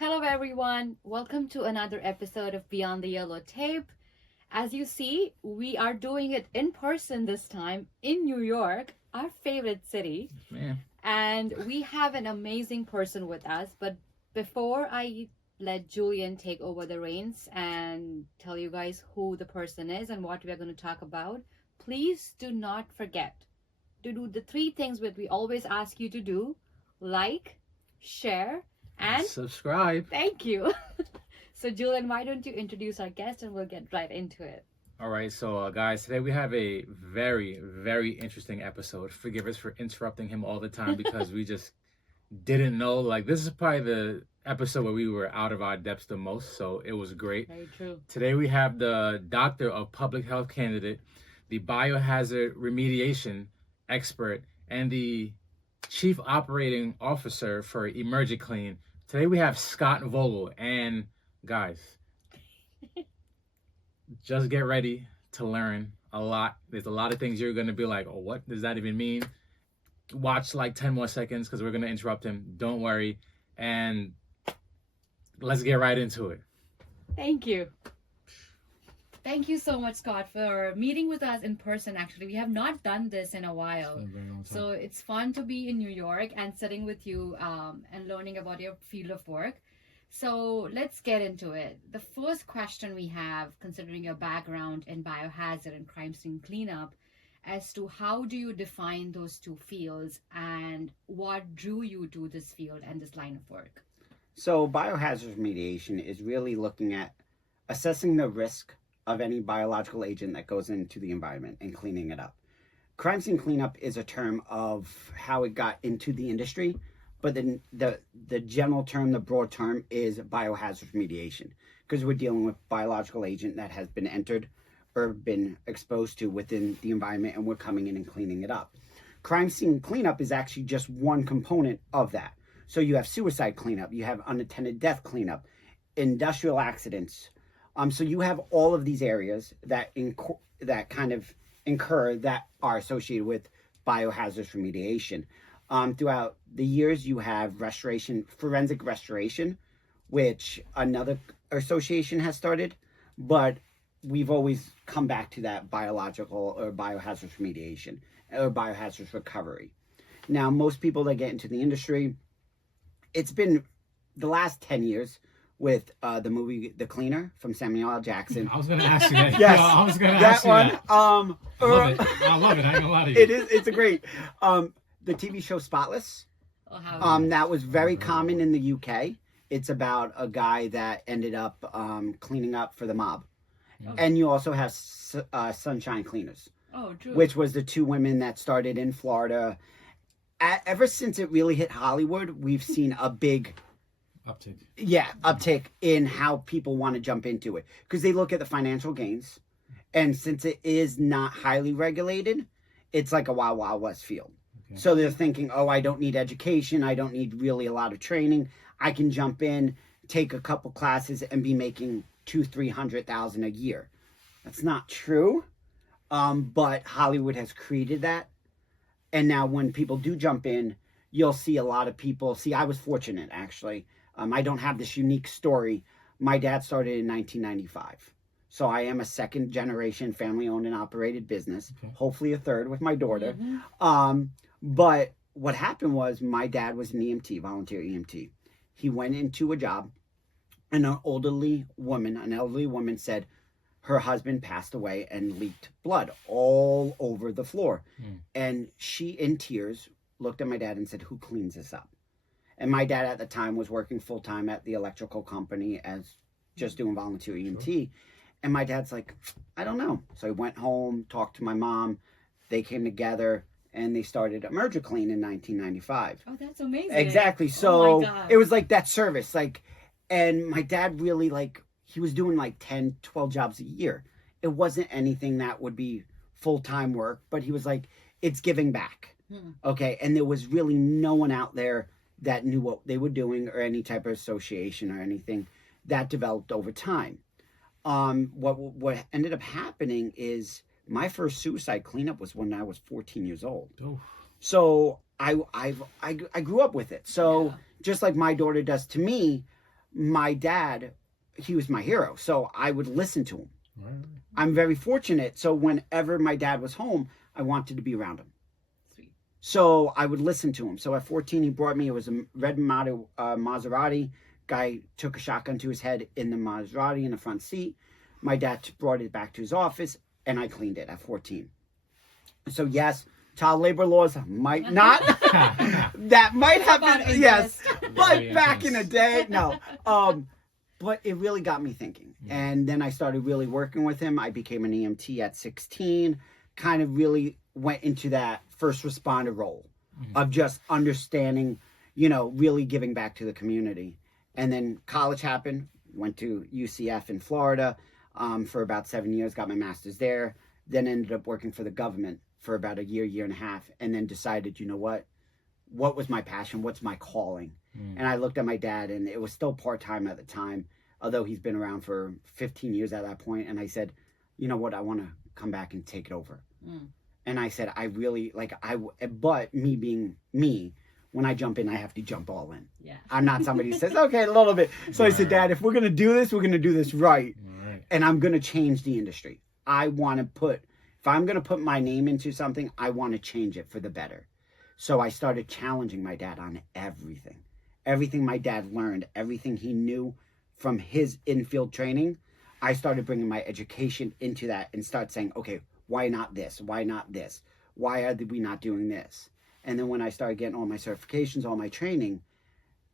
Hello, everyone. Welcome to another episode of Beyond the Yellow Tape. As you see, we are doing it in person this time in New York, our favorite city. Man. And we have an amazing person with us. But before I let Julian take over the reins and tell you guys who the person is and what we are going to talk about, please do not forget to do the three things that we always ask you to do: like, share, and subscribe. thank you. So, Julian, why don't you introduce our guest and we'll get right into it. All right, so guys, today we have a very, very interesting episode. Forgive us for interrupting him all the time because we just didn't know. Like, this is probably the episode where we were out of our depths the most, so it was great. Very true. Today we have the Doctor of Public Health candidate, the Biohazard Remediation expert, and the Chief Operating Officer for EmergiClean. Today we have Scott Vogel, and guys, just get ready to learn a lot. There's a lot of things you're going to be like, oh, what does that even mean? Watch like 10 more seconds because we're going to interrupt him. Don't worry. And let's get right into it. Thank you. Thank you so much, Scott, for meeting with us in person. Actually, we have not done this in a while. So it's fun to be in New York and sitting with you and learning about your field of work. So let's get into it. The first question we have, considering your background in biohazard and crime scene cleanup, as to how do you define those two fields and what drew you to this field and this line of work? So biohazard remediation is really looking at assessing the risk of any biological agent that goes into the environment and cleaning it up. Crime scene cleanup is a term of how it got into the industry, but then the general term, the broad term, is biohazard remediation, because we're dealing with biological agent that has been entered or been exposed to within the environment, and we're coming in and cleaning it up. Crime scene cleanup is actually just one component of that. So you have suicide cleanup, you have unattended death cleanup, industrial accidents. So you have all of these areas that kind of incur that are associated with biohazard remediation. Throughout the years, you have restoration, forensic restoration, which another association has started, but we've always come back to that biological or biohazard remediation or biohazard recovery. Now, most people that get into the industry, it's been the last 10 years with the movie The Cleaner from Samuel L. Jackson. I was going to ask you that. Yes, I was going to ask that you one. that. I love it. I love it. I ain't gonna lie to you. It's a great. The TV show Spotless. That was very common in the UK. It's about a guy that ended up cleaning up for the mob. Oh. And you also have Sunshine Cleaners. Oh, true. Which was the two women that started in Florida. Ever since it really hit Hollywood, we've seen a big uptick in how people want to jump into it, because they look at the financial gains, and since it is not highly regulated, it's like a wild, wild west field. Okay. So they're thinking, oh, I don't need education, I don't need really a lot of training, I can jump in, take a couple classes, and be making $200,000-300,000 a year. That's not true, but Hollywood has created that, and now when people do jump in, you'll see a lot of people. See, I was fortunate, actually. I don't have this unique story. My dad started in 1995. So I am a second generation family owned and operated business, hopefully a third with my daughter. Mm-hmm. But what happened was my dad was an EMT, volunteer EMT. He went into a job, and an elderly woman said her husband passed away and leaked blood all over the floor. And she, in tears, looked at my dad and said, "Who cleans this up?" And my dad at the time was working full-time at the electrical company as just doing volunteer EMT. Sure. And my dad's like, I don't know. So I went home, talked to my mom. They came together, and they started EmergiClean in 1995. Oh, that's amazing. Exactly. So it was like that service. And my dad really, he was doing 10, 12 jobs a year. It wasn't anything that would be full-time work, but he was like, it's giving back. Okay. And there was really no one out there that knew what they were doing or any type of association or anything. That developed over time. What ended up happening is my first suicide cleanup was when I was 14 years old. Oh. So I grew up with it. So just like my daughter does to me, my dad, he was my hero. So I would listen to him. Right. I'm very fortunate. So whenever my dad was home, I wanted to be around him. Sweet. So I would listen to him. So at 14, he brought me, it was a red Maserati. Guy took a shotgun to his head in the Maserati in the front seat. My dad brought it back to his office, and I cleaned it at 14. So yes, child labor laws might not. That might have been, yes. But back in the day, no. But it really got me thinking. And then I started really working with him. I became an EMT at 16, kind of really went into that first responder role of just understanding, you know, really giving back to the community. And then college happened, went to UCF in Florida for about 7 years, got my master's there, then ended up working for the government for about a year and a half, and then decided, you know what was my passion? What's my calling? And I looked at my dad, and it was still part-time at the time, although he's been around for 15 years at that point. And I said, you know what? I want to come back and take it over. And I said, I really, but me being me, when I jump in, I have to jump all in. Yeah. I'm not somebody who says, okay, a little bit. So I said, Dad, if we're going to do this, we're going to do this right. And I'm going to change the industry. I want to put, if I'm going to put my name into something, I want to change it for the better. So I started challenging my dad on everything. Everything my dad learned, everything he knew from his infield training, I started bringing my education into that and start saying, okay, why not this? Why not this? Why are we not doing this? And then when I started getting all my certifications, all my training,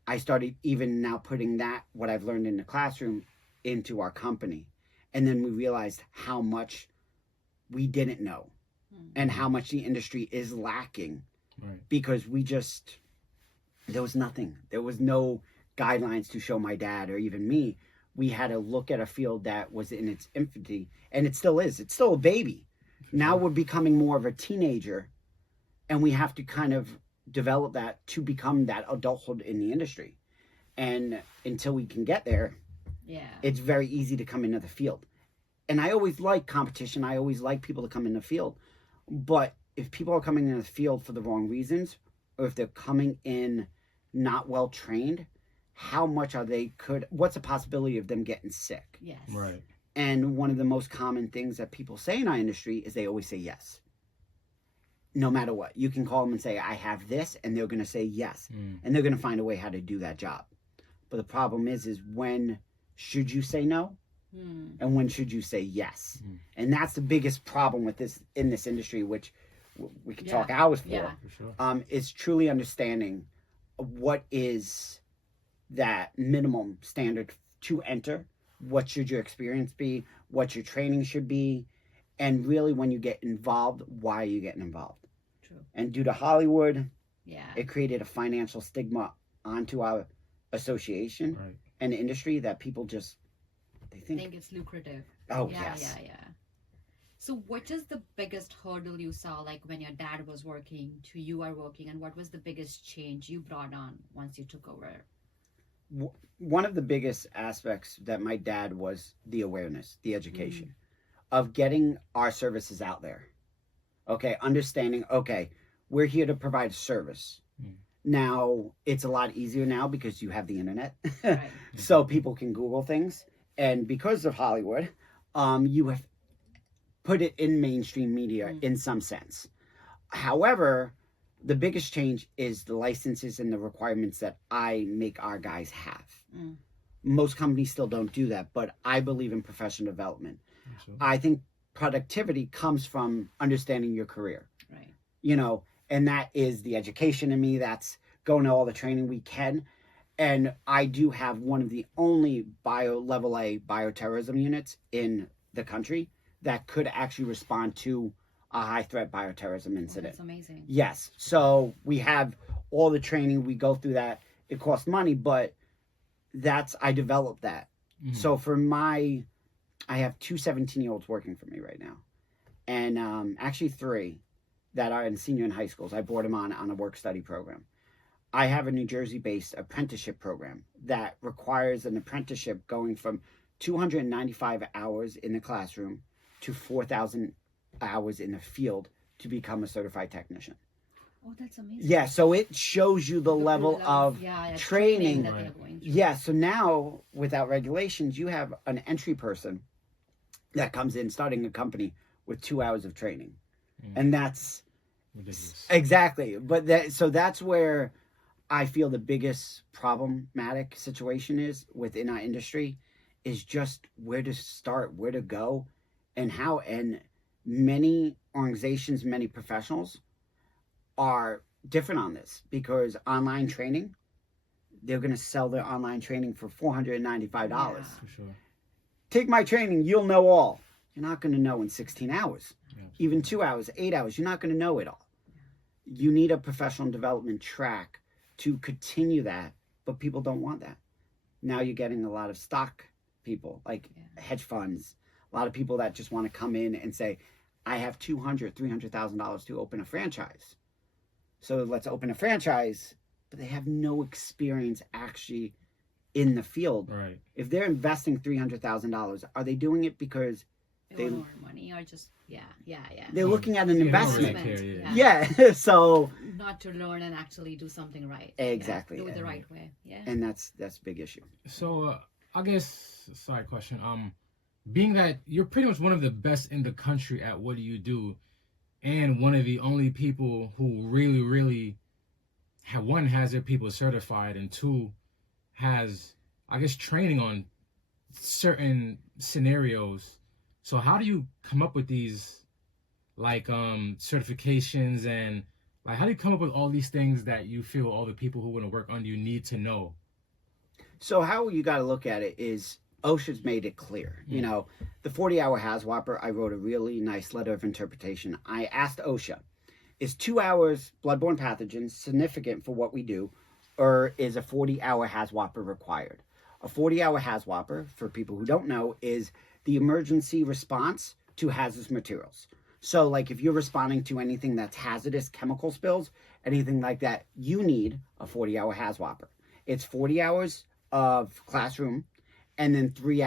I started even now putting that, what I've learned in the classroom, into our company. And then we realized how much we didn't know and how much the industry is lacking because there was nothing. There was no guidelines to show my dad or even me. We had to look at a field that was in its infancy, and it still is. It's still a baby. Now we're becoming more of a teenager, and we have to kind of develop that to become that adulthood in the industry. And until we can get there, it's very easy to come into the field. And I always like competition. I always like people to come in the field. But if people are coming in the field for the wrong reasons, or if they're coming in not well trained, how much what's the possibility of them getting sick? Yes. Right. And one of the most common things that people say in our industry is they always say yes. No matter what. You can call them and say, I have this, and they're going to say yes. And they're going to find a way how to do that job. But the problem is when should you say no? And when should you say yes? And that's the biggest problem with this in this industry, which we could talk hours for. For sure. Is truly understanding what is that minimum standard to enter, what should your experience be, what your training should be, and really when you get involved, why are you getting involved? True. And due to Hollywood, it created a financial stigma onto our association and the industry that people just they think it's lucrative. Oh Yeah. yes. So what is the biggest hurdle you saw, like when your dad was working to you are working, and what was the biggest change you brought on once you took over? One of the biggest aspects that my dad was the awareness, the education of getting our services out there. Okay, understanding, okay, we're here to provide a service. Now, it's a lot easier now because you have the internet. So people can Google things. And because of Hollywood, you have put it in mainstream media in some sense. However, the biggest change is the licenses and the requirements that I make our guys have. Most companies still don't do that, but I believe in professional development. I think productivity comes from understanding your career. You know, and that is the education in me. That's going to all the training we can. And I do have one of the only level A bioterrorism units in the country that could actually respond to a high threat bioterrorism incident. That's amazing. Yes. So we have all the training. We go through that. It costs money, but I developed that. So I have two 17-year-olds working for me right now. And actually 3 that are in senior and high schools. I brought them on a work study program. I have a New Jersey-based apprenticeship program that requires an apprenticeship going from 295 hours in the classroom to 4,000 hours in the field to become a certified technician. Oh, that's amazing. Yeah, so it shows you the level of training. that they're going through. Yeah, so now without regulations, you have an entry person that comes in starting a company with 2 hours of training. And that's ridiculous. Exactly. But that's where I feel the biggest problematic situation is within our industry, is just where to start, where to go, and how. And many organizations, many professionals are different on this, because online training, they're going to sell their online training for $495. For sure. Take my training, you'll know all. You're not going to know in 16 hours. Yeah, even 2 hours, 8 hours. You're not going to know it all. You need a professional development track to continue that, but people don't want that. Now you're getting a lot of stock people, like hedge funds, a lot of people that just want to come in and say, I have $200,000, $300,000 to open a franchise. So let's open a franchise, but they have no experience actually in the field. Right. If they're investing $300,000, are they doing it because they want more money, or just they're looking at an investment? Really care, yeah. So not to learn and actually do something right. Exactly. Do it the right way. Yeah. And that's a big issue. So I guess side question. Being that you're pretty much one of the best in the country at what you do, and one of the only people who really have, one, has their people certified, and two, has, I guess, training on certain scenarios. So how do you come up with these certifications, and how do you come up with all these things that you feel all the people who want to work under you need to know? So how you got to look at it is OSHA's made it clear. You know, the 40-hour HAZWOPER, I wrote a really nice letter of interpretation. I asked OSHA, is 2 hours bloodborne pathogens significant for what we do, or is a 40-hour HAZWOPER required? A 40-hour HAZWOPER, for people who don't know, is the emergency response to hazardous materials. So like if you're responding to anything that's hazardous, chemical spills, anything like that, you need a 40-hour HAZWOPER. It's 40 hours of classroom and then 3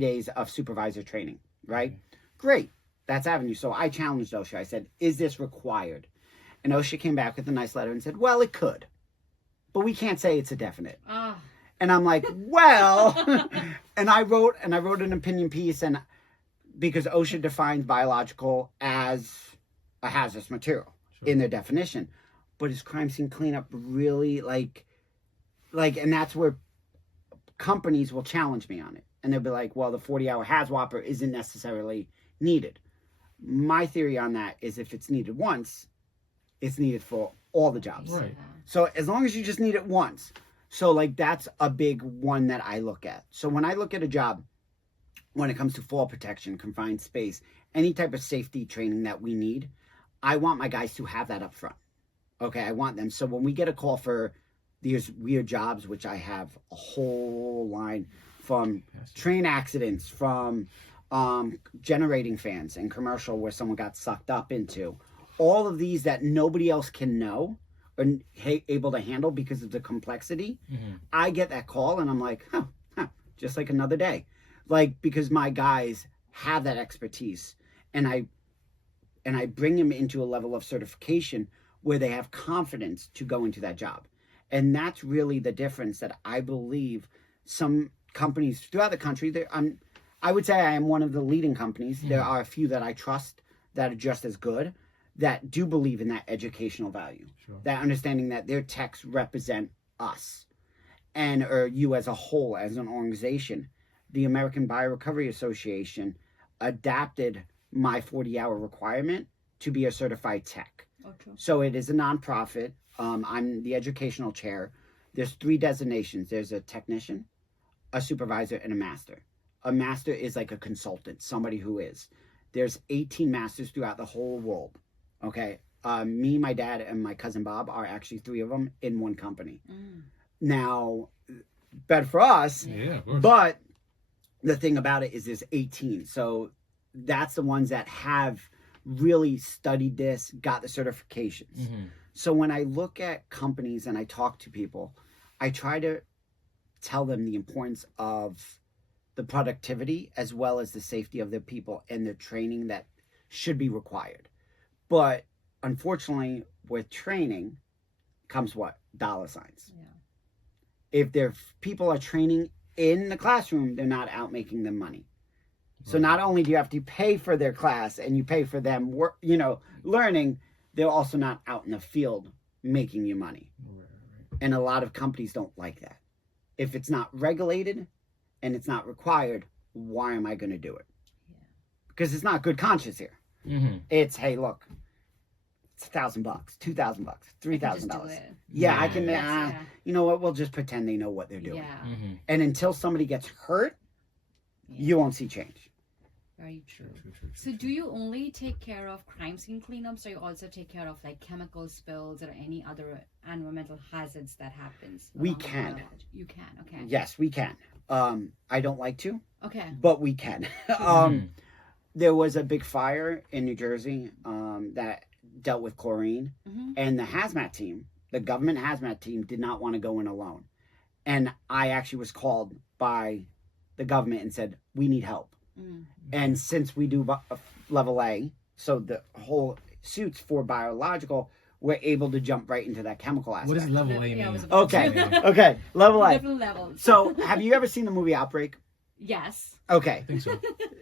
days of supervisor training, right? Great. That's avenue. So I challenged OSHA. I said, is this required? And OSHA came back with a nice letter and said, well, it could, but we can't say it's a definite. And I'm like, well, and I wrote an opinion piece, and because OSHA defines biological as a hazardous material in their definition, but is crime scene cleanup really like, and that's where companies will challenge me on it. And they'll be like, well, the 40-hour HAZWOPER isn't necessarily needed. My theory on that is if it's needed once, it's needed for all the jobs. Right. So as long as you just need it once. So that's a big one that I look at. So when I look at a job, when it comes to fall protection, confined space, any type of safety training that we need, I want my guys to have that up front. Okay, I want them. So when we get a call for these weird jobs, which I have a whole line from train accidents, from generating fans and commercial where someone got sucked up into, all of these that nobody else can know or able to handle because of the complexity. I get that call and I'm like, just like another day. Because my guys have that expertise, and I bring them into a level of certification where they have confidence to go into that job. And that's really the difference that I believe some companies throughout the country, I would say I am one of the leading companies. There are a few that I trust that are just as good, that do believe in that educational value, that understanding that their techs represent us or you as a whole, as an organization. The American Biorecovery Association adapted my 40-hour requirement to be a certified tech. So it is a nonprofit. I'm the educational chair. There's 3 designations. There's a technician, a supervisor, and a master. A master is like a consultant, somebody who is. There's 18 masters throughout the whole world. Okay. Me, my dad, and my cousin Bob are actually 3 of them in one company. Now, better for us. Yeah, of course. But the thing about it is there's 18. So that's the ones that have really studied this, got the certifications. So when I look at companies and I talk to people, I try to tell them the importance of the productivity as well as the safety of their people and the training that should be required. But unfortunately, with training comes what? Dollar signs. Yeah. If people are training in the classroom, they're not out making them money. So not only do you have to pay for their class and you pay for them work, learning, they're also not out in the field making you money. Right. And a lot of companies don't like that. If it's not regulated and it's not required, why am I going to do it? Yeah. Because it's not good conscience here. Mm-hmm. It's, hey, look, it's $1,000, $2,000, $3,000. Yeah, I can. You know what? We'll just pretend they know what they're doing. Yeah. Mm-hmm. And until somebody gets hurt, you won't see change. Very true. So do you only take care of crime scene cleanups, or you also take care of like chemical spills or any other environmental hazards that happens? We can. You can. Okay. Yes, we can. I don't like to, Okay. but we can. There was a big fire in New Jersey that dealt with chlorine, and the hazmat team, the government hazmat team, did not want to go in alone. And I actually was called by the government and said, we need help. And since we do level A, so the whole suits for biological, we're able to jump right into that chemical aspect. What does level A mean? Okay, level A. Different levels. So, have you ever seen the movie Outbreak? Yes. Okay. I think so.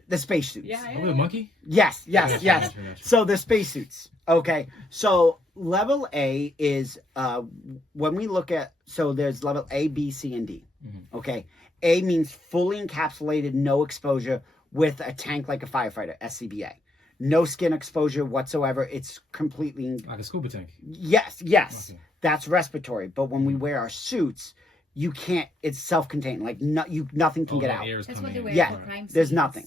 The spacesuits. Yeah. Oh, the monkey? Yes. Gotcha. So the spacesuits. Okay. So level A is when we look at, so there's level A, B, C, and D. Okay. A means fully encapsulated, no exposure with a tank like a firefighter, SCBA. No skin exposure whatsoever. It's completely... Like a scuba tank? Yes. Okay. That's respiratory. But when we wear our suits, you can't, it's self-contained. Like nothing can get out. That's what they wear Yeah, for crime scenes. there's nothing.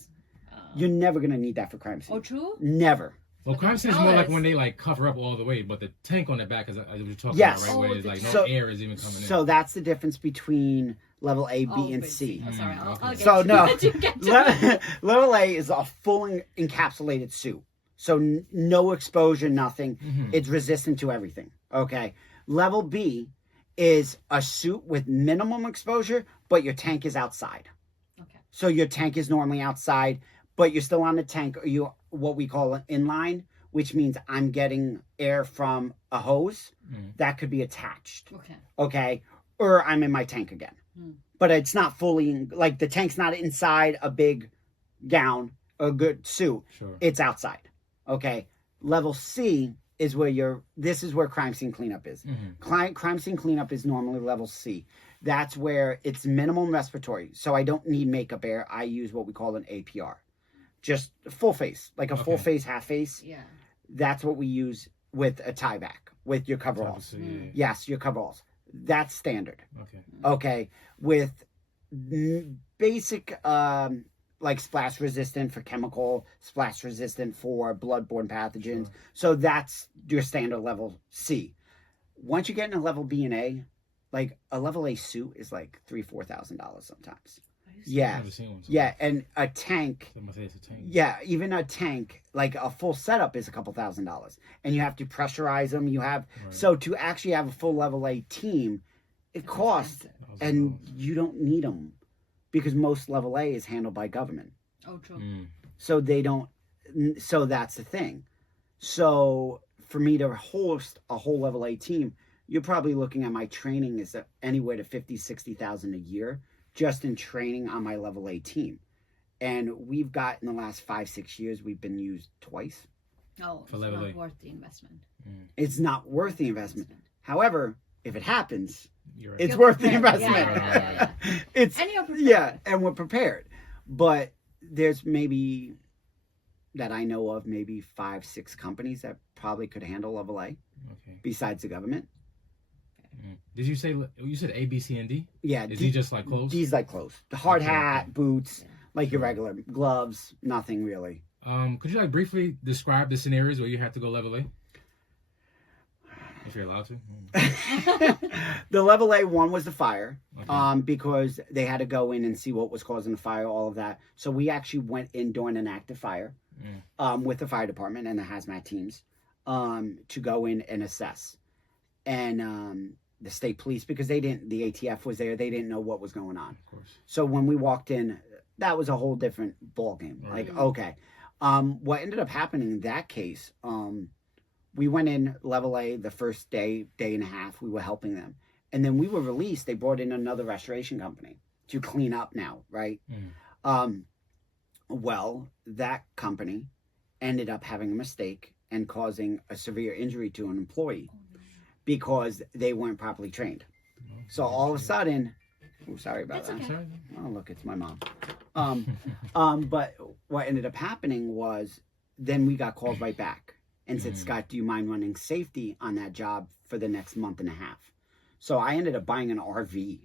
You're never going to need that for crime scenes. Oh, true? Never. Well, crime scene is more like when they like cover up all the way, but the tank on the back is what you're talking Yes. about, right? Where it's like So- no air is even coming in. So that's the difference between level A, B, and C. Oh, sorry. I'll get So to no, that. You get to level A is a full encapsulated suit. So no exposure, nothing. It's resistant to everything. Okay. Level B is a suit with minimum exposure, but your tank is outside. Okay. So your tank is normally outside, but you're still on the tank, or you what we call an inline, which means I'm getting air from a hose that could be attached. Okay. Okay. Or I'm in my tank again. But it's not fully, like the tank's not inside a big gown, a good suit. Sure. It's outside. Okay. Level C is where this is where crime scene cleanup is. Crime scene cleanup is normally level C. That's where it's minimum respiratory. So I don't need makeup air. I use what we call an APR. Just full face, like a full face, half face. Yeah. That's what we use with a tie back, with your coveralls. Yes, your coveralls. That's standard. Okay. Okay. With basic, like splash resistant for chemical, splash resistant for bloodborne pathogens. So that's your standard level C. Once you get into level B and A, like a level A suit is like $3,000-$4,000 sometimes. Yeah. Yeah. And a tank. Yeah. Even a tank, like a full setup is a couple $1,000s. And you have to pressurize them. You have, so to actually have a full level A team, it costs, and you don't need them because most level A is handled by government. Oh, true. So they don't, so that's the thing. So for me to host a whole level A team, you're probably looking at my training is anywhere to $50,000-$60,000 a year just in training on my level A team. And we've got in the last 5-6 years, we've been used twice. Oh, it's not worth the investment. It's not worth the investment. However, if it happens, it's You're worth the prepared. investment. Yeah. It's, and you're prepared. yeah, and we're prepared. But there's maybe, that I know of, maybe 5-6 companies that probably could handle level A besides the government. Did you say, you said A, B, C, and D? Yeah. Is D just like clothes? D's like clothes. The hard hat, boots, like your regular gloves, nothing really. Could you like briefly describe the scenarios where you have to go level A? If you're allowed to. The level A one was the fire, because they had to go in and see what was causing the fire, all of that. So we actually went in during an active fire, with the fire department and the hazmat teams, to go in and assess. And the state police, because the ATF was there, they didn't know what was going on. Of course. So when we walked in, that was a whole different ballgame. Like, okay. What ended up happening in that case, we went in level A the first day and a half. We were helping them. And then we were released. They brought in another restoration company to clean up now, right? Well, that company ended up having a mistake and causing a severe injury to an employee because they weren't properly trained. So all of a sudden, sorry about that. Okay. Oh, look, it's my mom. But what ended up happening was then we got called right back and said, Scott, do you mind running safety on that job for the next month and a half? So I ended up buying an RV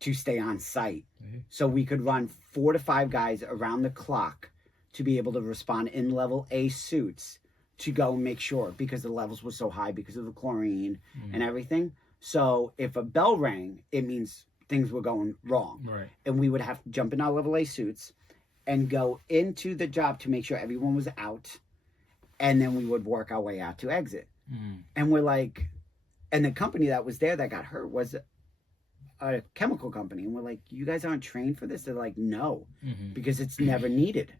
to stay on site so we could run 4 to 5 guys around the clock to be able to respond in level A suits to go and make sure, because the levels were so high because of the chlorine and everything. So if a bell rang, it means things were going wrong. Right. And we would have to jump in our level A suits and go into the job to make sure everyone was out. And then we would work our way out to exit. And we're like, and the company that was there that got hurt was a chemical company. And we're like, you guys aren't trained for this? They're like, no, because it's never needed.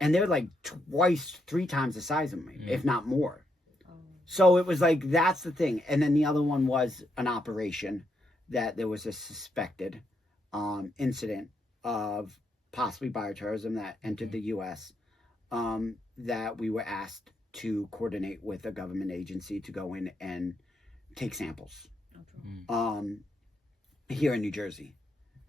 And they're like 2x, 3 times the size of me, if not more. So it was like, that's the thing. And then the other one was an operation that there was a suspected incident of possibly bioterrorism that entered the U.S. That we were asked to coordinate with a government agency to go in and take samples here in New Jersey.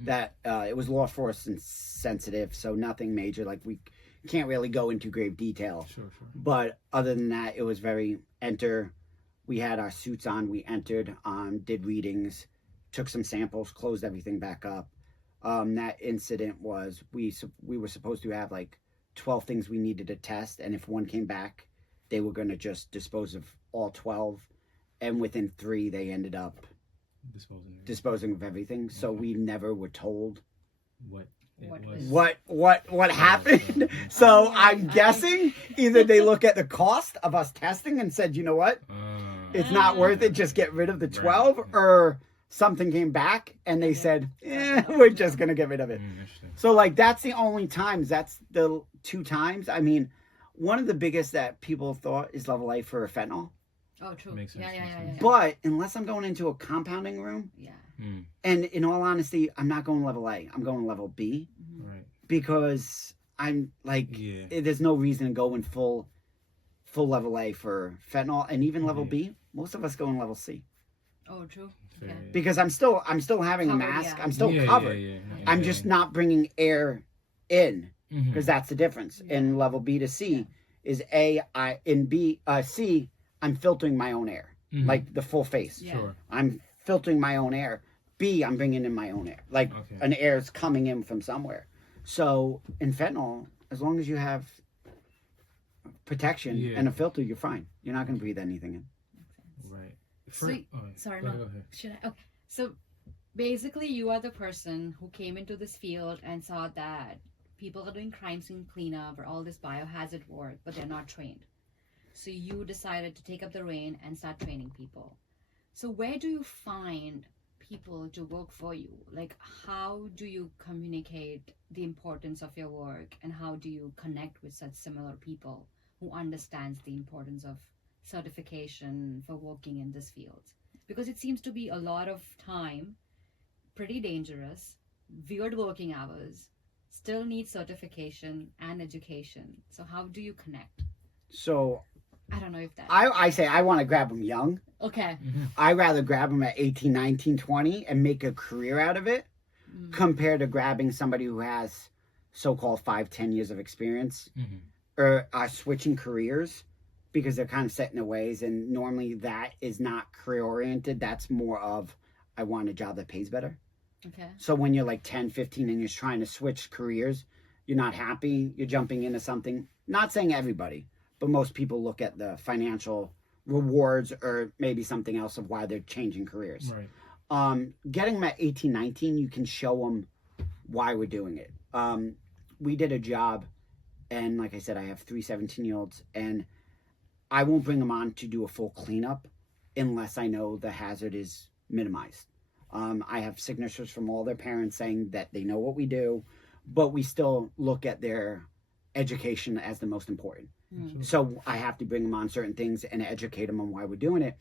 That it was law enforcement sensitive, so nothing major. Like we can't really go into grave detail. Sure. But other than that, it was very we had our suits on, we entered, did readings, took some samples, closed everything back up. That incident was, we were supposed to have like 12 things we needed to test, and if one came back, they were going to just dispose of all 12, and within 3, they ended up disposing of everything. So we never were told what happened. So I'm guessing either they look at the cost of us testing and said, you know what, it's not worth it, just get rid of the 12, or something came back and they said, we're just gonna get rid of it. So like that's the only times, that's the 2 times. I mean, one of the biggest that people thought is level A for fentanyl. Oh, true. Makes sense. Yeah. But unless I'm going into a compounding room, and in all honesty, I'm not going level A. I'm going level B, because I'm like, there's no reason to go in full level A for fentanyl, and even level B. Most of us go in level C. Oh, true. Yeah. Because I'm still having a mask. I'm still covered. I'm just not bringing air in, because that's the difference. In level B to C is C. I'm filtering my own air, like the full face. Sure. I'm filtering my own air. B, I'm bringing in my own air, like an air is coming in from somewhere. So in fentanyl, as long as you have protection and a filter, you're fine. You're not going to breathe anything in. Right. Sorry, no. Should I? Okay. So basically, you are the person who came into this field and saw that people are doing crime scene cleanup or all this biohazard work, but they're not trained. So you decided to take up the reign and start training people. So where do you find people to work for you? Like, how do you communicate the importance of your work, and how do you connect with such similar people who understands the importance of certification for working in this field? Because it seems to be a lot of time, pretty dangerous, weird working hours, still need certification and education. So how do you connect? So I don't know if that... I say I want to grab them young. Okay. I rather grab them at 18, 19, 20 and make a career out of it compared to grabbing somebody who has so-called 5, 10 years of experience or are switching careers because they're kind of set in their ways. And normally that is not career-oriented. That's more of, I want a job that pays better. Okay. So when you're like 10, 15 and you're trying to switch careers, you're not happy, you're jumping into something. Not saying everybody, but most people look at the financial rewards or maybe something else of why they're changing careers. Right. Getting them at 18, 19, you can show them why we're doing it. We did a job, and like I said, I have 3 17-year-olds, and I won't bring them on to do a full cleanup unless I know the hazard is minimized. I have signatures from all their parents saying that they know what we do, but we still look at their education as the most important. So I have to bring them on certain things and educate them on why we're doing it.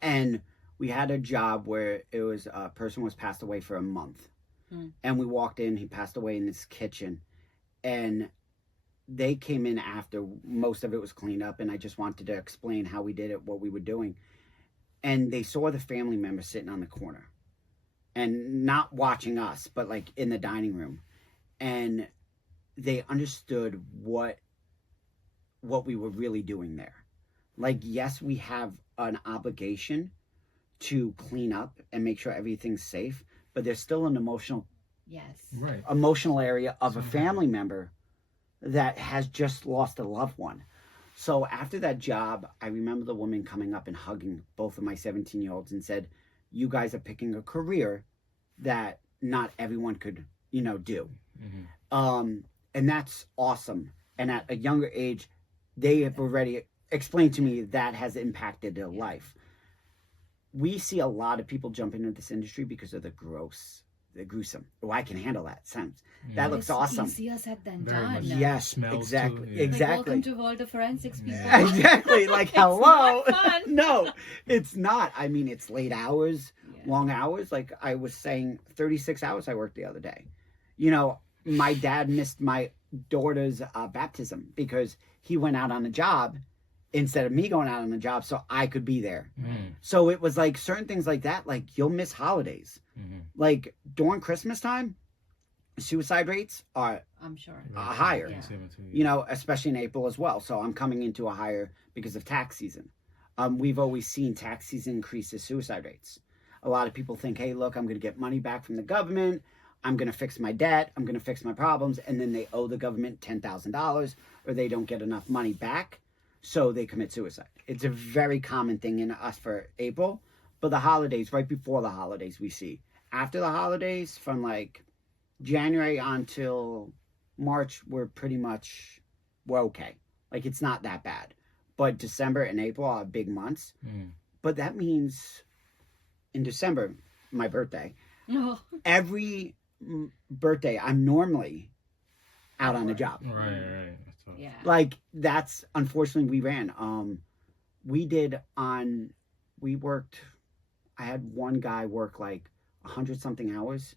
And we had a job where it was a person was passed away for a month. And we walked in, he passed away in this kitchen. And they came in after most of it was cleaned up. And I just wanted to explain how we did it, what we were doing. And they saw the family member sitting on the corner and not watching us, but like in the dining room. And they understood what we were really doing there. Like, yes, we have an obligation to clean up and make sure everything's safe, but there's still an emotional area of a family member that has just lost a loved one. So after that job, I remember the woman coming up and hugging both of my 17-year-olds and said, you guys are picking a career that not everyone could, do. And that's awesome. And at a younger age, they have already explained to me that has impacted their life. We see a lot of people jump into this industry because of the gruesome. Oh, I can handle that. Sounds that looks awesome. Easier said than done. Yes, exactly. Too, Exactly. Like, welcome to World of Forensics, people. Exactly. Like, hello. It's not fun. No, it's not. I mean, it's late hours, long hours. Like I was saying, 36 hours I worked the other day. My dad missed my daughter's baptism because he went out on a job instead of me going out on a job, so I could be there. So it was like certain things like that, like you'll miss holidays. Like during Christmas time, suicide rates are, I'm sure, higher. Especially in April as well. So I'm coming into a higher because of tax season. We've always seen tax season increases suicide rates. A lot of people think, hey, look, I'm going to get money back from the government. I'm going to fix my debt. I'm going to fix my problems. And then they owe the government $10,000 or they don't get enough money back. So they commit suicide. It's a very common thing in us for April. But the holidays, right before the holidays, we see. After the holidays, from like January until March, we're okay. Like it's not that bad. But December and April are big months. But that means in December, my birthday, every birthday, I'm normally out on a job. Right. Yeah. Like that's unfortunately we ran. I had one guy work like 100-something hours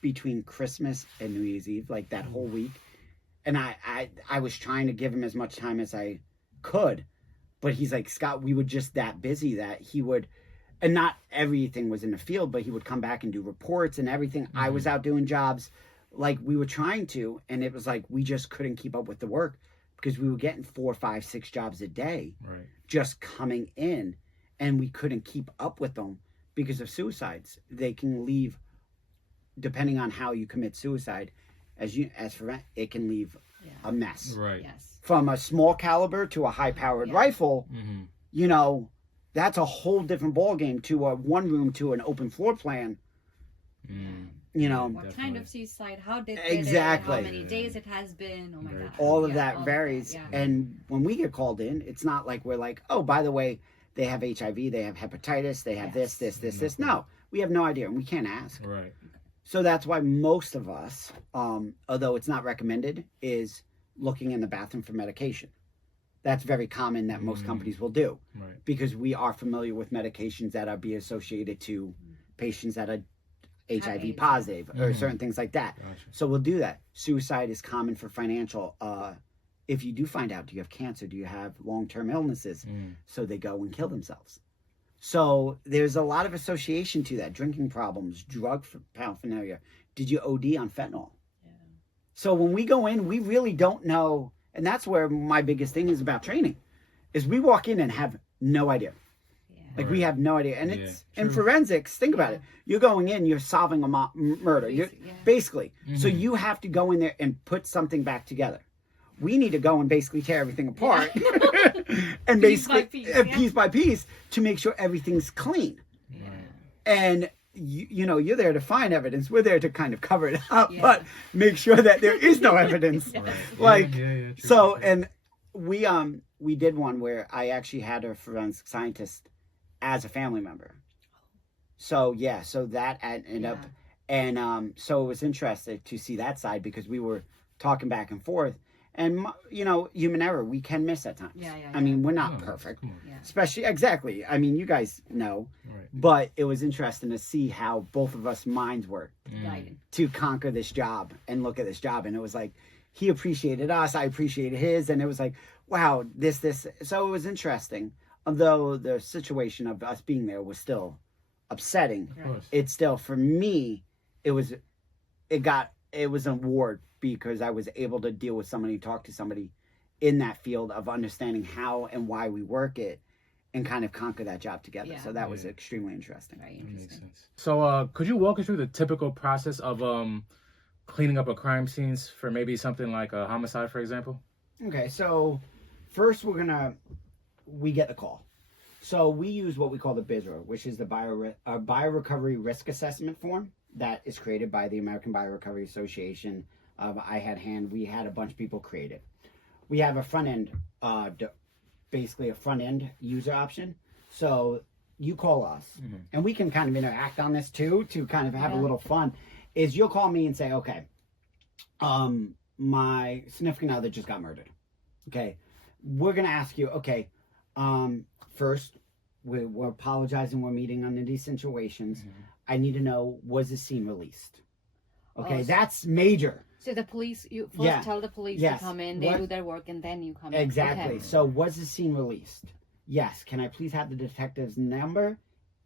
between Christmas and New Year's Eve, like that whole week. And I was trying to give him as much time as I could, but he's like, Scott, we were just that busy that he would, and not everything was in the field, but he would come back and do reports and everything. I was out doing jobs like we were trying to, and it was like we just couldn't keep up with the work because we were getting 4, 5, 6 jobs a day just coming in, and we couldn't keep up with them because of suicides. They can leave, depending on how you commit suicide, it can leave a mess. Right. Yes. From a small caliber to a high-powered rifle, that's a whole different ballgame to a one room to an open floor plan. What kind of suicide? How did exactly? How many days it has been? Oh my God! All of that varies. And when we get called in, it's not like we're like, oh, by the way, they have HIV, they have hepatitis, they have this. No, we have no idea, and we can't ask. Right. So that's why most of us, although it's not recommended, is looking in the bathroom for medication. That's very common that most companies will do, because we are familiar with medications that are being associated to patients that are HIV positive or certain things like that. Gotcha. So we'll do that. Suicide is common for financial. If you do find out, do you have cancer? Do you have long-term illnesses? So they go and kill themselves. So there's a lot of association to that. Drinking problems, drug paraphernalia. Did you OD on fentanyl? So when we go in, we really don't know. And that's where my biggest thing is about training, is we walk in and have no idea. Like we have no idea. And it's in forensics, think about it. You're going in, you're solving a murder. Basically. So you have to go in there and put something back together. We need to go and basically tear everything apart and piece by piece to make sure everything's clean. And you're there to find evidence. We're there to kind of cover it up, but make sure that there is no evidence. So, and we did one where I actually had a forensic scientist as a family member. So that ended up, and so it was interesting to see that side, because we were talking back and forth, And, you know, human error, we can miss at times. Yeah, yeah, I mean, we're Oh, not perfect. come on. Yeah. Especially, exactly. I mean, you guys know. Right. But it was interesting to see how both of us minds worked Right. to conquer this job and look at this job. And it was like, he appreciated us, I appreciated his. And it was like, wow, this. So it was interesting. Although the situation of us being there was still upsetting. Of course. It's still, for me, it was an award because I was able to deal with somebody, talk to somebody in that field of understanding how and why we work it and kind of conquer that job together. Yeah. So that was extremely interesting. Very That makes interesting. sense. So, could you walk us through the typical process of cleaning up a crime scenes for maybe something like a homicide, for example? Okay, so first we get the call. So we use what we call the BISRA, which is the Biorecovery Risk Assessment Form that is created by the American Biorecovery Association. We had a bunch of people create it. We have a front end, basically a front end user option. So you call us, and we can kind of interact on this too, to kind of have a little fun. Is you'll call me and say, okay, my significant other just got murdered. Okay, we're gonna ask you, okay, first, we're apologizing, we're meeting under these situations. I need to know, was the scene released? Okay, Oh, that's major. So the police, you first tell the police to come in, they do their work, and then you come in. Exactly. Okay. So was the scene released? Yes. Can I please have the detective's number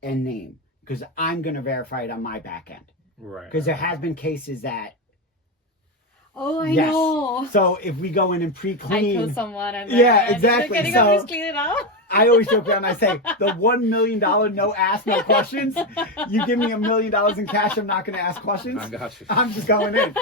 and name? Because I'm going to verify it on my back end. Right. Because there has been cases that... Oh, I know. So if we go in and I pre-clean... kill someone and Yeah, then exactly. Can you So- please clean it up? I always joke around and I say, the $1 million no ask, no questions. You give me $1 million in cash, I'm not going to ask questions. I got you. I'm just going in.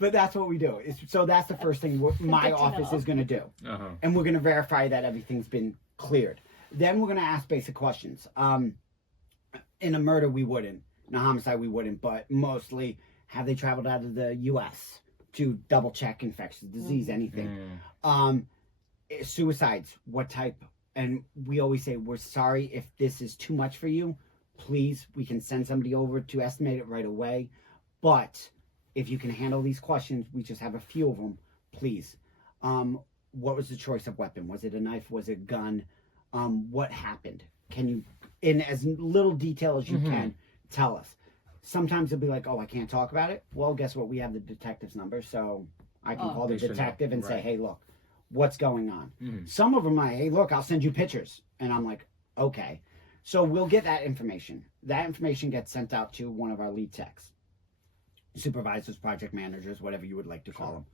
But that's what we do. So that's the first thing my Good to office know. is going to do. Uh-huh. And we're going to verify that everything's been cleared. Then we're going to ask basic questions. In a murder, we wouldn't. In a homicide, we wouldn't. But mostly, have they traveled out of the U.S. to double check infectious disease, anything? Suicides, what type? And we always say, we're sorry if this is too much for you. Please, we can send somebody over to estimate it right away. But if you can handle these questions, we just have a few of them, please. What was the choice of weapon? Was it a knife? Was it a gun? What happened? Can you, in as little detail as you can, tell us? Sometimes they'll be like, oh, I can't talk about it. Well, guess what? We have the detective's number, so I can call the detective and say, hey, look, what's going on? Some of them are, hey, look, I'll send you pictures. And I'm like, okay. So we'll get that information. That information gets sent out to one of our lead techs, supervisors, project managers, whatever you would like to call them.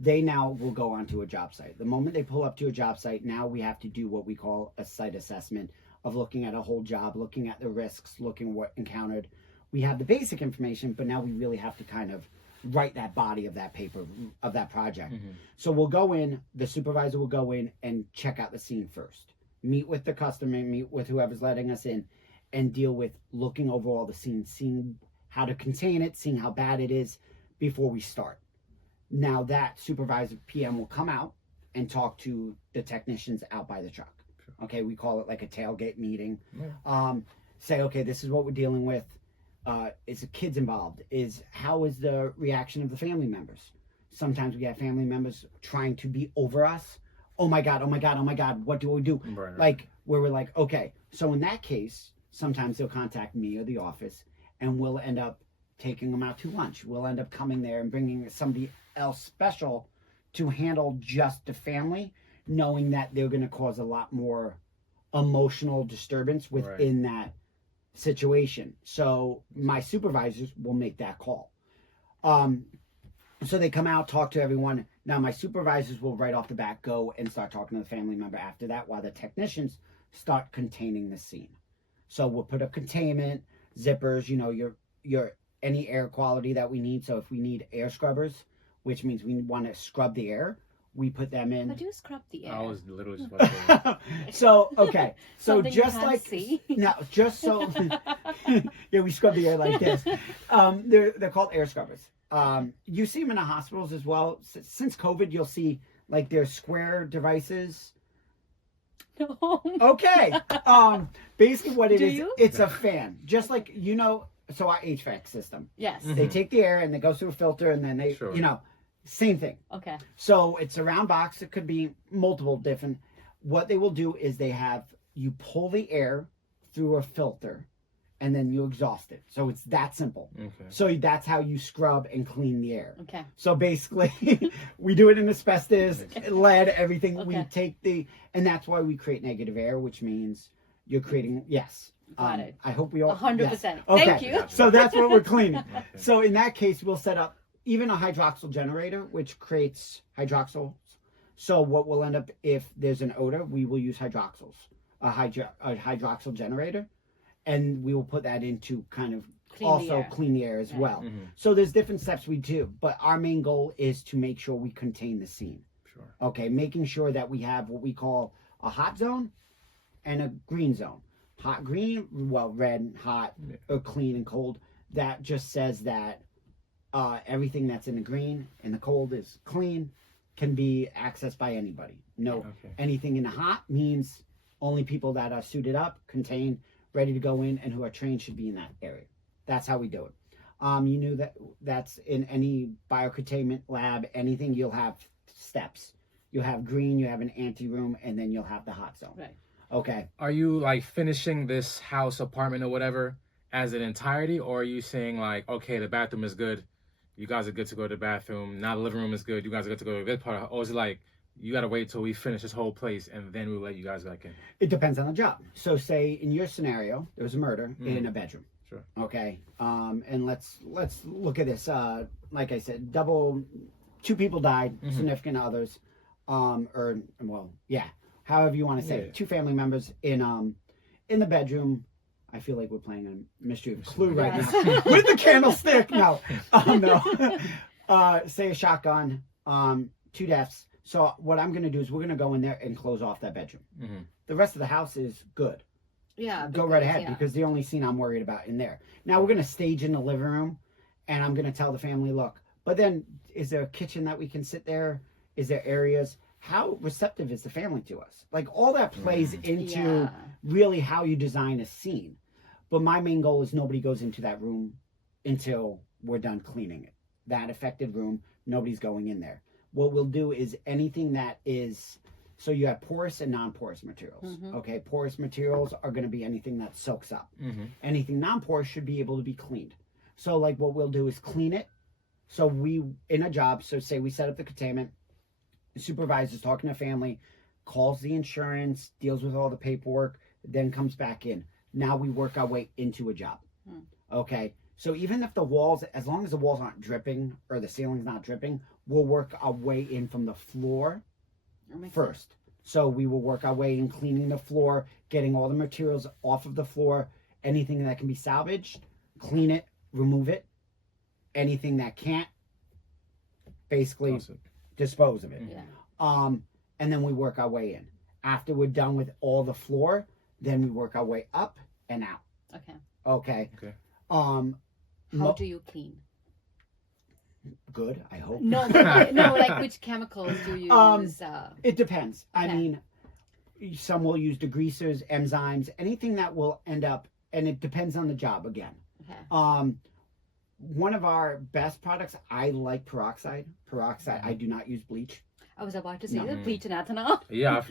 They now will go onto a job site. The moment they pull up to a job site, now we have to do what we call a site assessment of looking at a whole job, looking at the risks, looking what encountered. We have the basic information, but now we really have to kind of write that body of that paper, of that project. So we'll go in, the supervisor will go in and check out the scene first. Meet with the customer, meet with whoever's letting us in, and deal with looking over all the scenes, seeing how to contain it, seeing how bad it is before we start. Now that supervisor PM will come out and talk to the technicians out by the truck. Okay, we call it like a tailgate meeting. Say, okay, this is what we're dealing with. Is the kids involved? How is the reaction of the family members? Sometimes we have family members trying to be over us. Oh my God, oh my God, oh my God, what do we do? Right. Like, where we're like, okay. So in that case, sometimes they'll contact me or the office, and we'll end up taking them out to lunch. We'll end up coming there and bringing somebody else special to handle just the family, knowing that they're going to cause a lot more emotional disturbance within that situation. So my supervisors will make that call. So they come out, talk to everyone. Now my supervisors will right off the bat go and start talking to the family member after that, while the technicians start containing the scene. So we'll put up containment, zippers, your any air quality that we need. So if we need air scrubbers, which means we want to scrub the air, we put them in. But do you scrub the air? I was literally just about to say. So okay, so Something you just can't like see. no, just so yeah, we scrub the air like this. They're called air scrubbers. You see them in the hospitals as well. Since COVID, you'll see like their square devices. No. Okay. Basically what it Do is, you? it's a fan, just like so our HVAC system. Yes. They take the air and it goes through a filter, and then they, Sure. Same thing. Okay. So it's a round box. It could be multiple different. What they will do is you pull the air through a filter and then you exhaust it. So it's that simple. Okay. So that's how you scrub and clean the air. Okay. So basically, we do it in asbestos, lead, everything. Okay. We take and that's why we create negative air, which means you're creating, yes. Got it. I hope we all. 100%. Yes. Thank Okay. you. So that's what we're cleaning. Okay. So in that case, we'll set up even a hydroxyl generator, which creates hydroxyls. So what will end up, if there's an odor, we will use hydroxyls, a hydroxyl generator, and we will put that in to kind of clean the air as well. Mm-hmm. So there's different steps we do, but our main goal is to make sure we contain the scene. Sure. Okay, making sure that we have what we call a hot zone and a green zone. Hot, green, well, red, hot, or clean and cold. That just says that everything that's in the green and the cold is clean, can be accessed by anybody. No, anything in the hot means only people that are suited up, contained, ready to go in, and who are trained should be in that area. That's how we do it. You knew that's in any biocontainment lab, anything, you'll have steps. You'll have green, you have an anti-room, and then you'll have the hot zone. Right. Okay. Are you like finishing this house, apartment, or whatever as an entirety, or are you saying like, okay, the bathroom is good, you guys are good to go to the bathroom, now the living room is good, you guys are good to go to this part, or is it like, you got to wait till we finish this whole place and then we'll let you guys back in? It depends on the job. So say in your scenario, there was a murder in a bedroom. Sure. Okay. And let's look at this. Like I said, two people died, significant others, however you want to say it. Two family members in the bedroom. I feel like we're playing a Mystery of Clue right now with the candlestick. No, no. Say a shotgun, 2 deaths. So what I'm going to do is we're going to go in there and close off that bedroom. The rest of the house is good. Yeah. Go right ahead because the only scene I'm worried about in there. Now we're going to stage in the living room and I'm going to tell the family, look, but then is there a kitchen that we can sit there? Is there areas? How receptive is the family to us? Like all that plays into really how you design a scene. But my main goal is nobody goes into that room until we're done cleaning it. That affected room, nobody's going in there. What we'll do is anything that is, so you have porous and non-porous materials. Okay, porous materials are going to be anything that soaks up. Anything non-porous should be able to be cleaned. So like what we'll do is clean it. So we, in a job, so say we set up the containment, the supervisor's talking to family, calls the insurance, deals with all the paperwork, then comes back in. Now we work our way into a job. Okay, so even if the walls, as long as the walls aren't dripping or the ceiling's not dripping, we'll work our way in from the floor first. So we will work our way in cleaning the floor, getting all the materials off of the floor, anything that can be salvaged, clean it, remove it. Anything that can't, basically dispose of it. And then we work our way in. After we're done with all the floor, then we work our way up and out. Okay. How do you clean? Good, I hope. No, like which chemicals do you use? It depends. I mean, some will use degreasers, enzymes, anything that will end up, and it depends on the job again. One of our best products, I like peroxide. I do not use bleach. I was about to say the bleach and ethanol. Yeah,